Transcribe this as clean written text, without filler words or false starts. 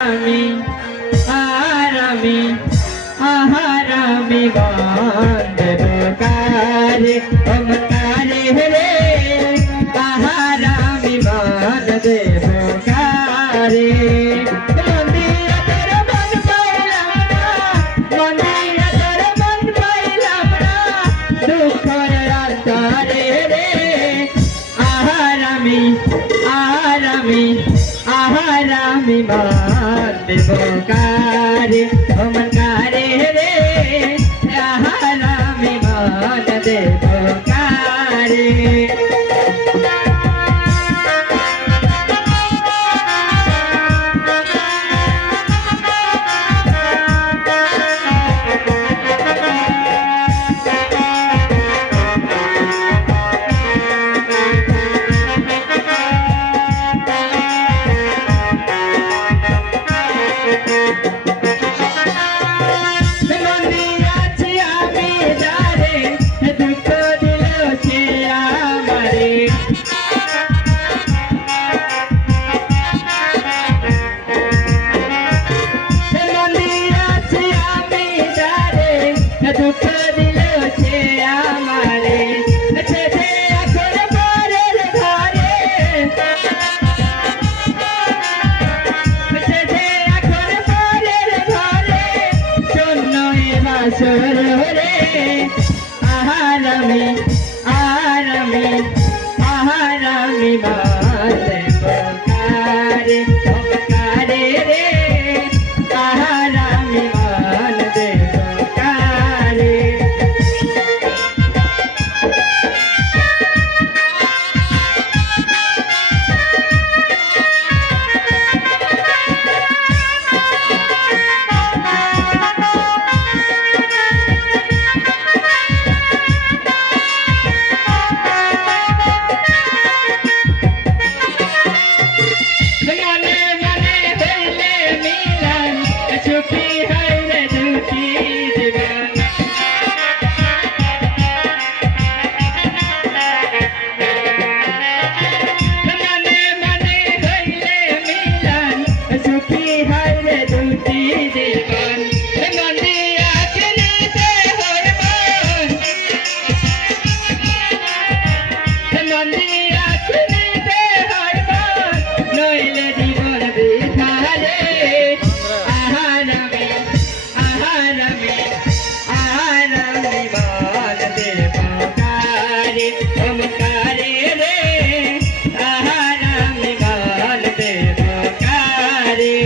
আমি আহারামি বান্ধব কারে ওমকারে রে আহারামি বান্ধব কারে মন্দির তোর মন পাইলাম না মন্দির তোর মন পাইলাম না দুঃখের রাস্তারে রে আহারামি বান্ধব কারে ওমকারে রে আহারামি বান্ধব কারে দুঃখ দিল সে আমারে ছেড়ে এখন পরের ঘরে ছেড়ে এখন পরের ঘরে শূন্য বাসর রে আহারামি বান্ধব কারে ওমকারে রে আহারামি বান্ধব কারে ওমকারে রে আহারামি বান্ধব কারে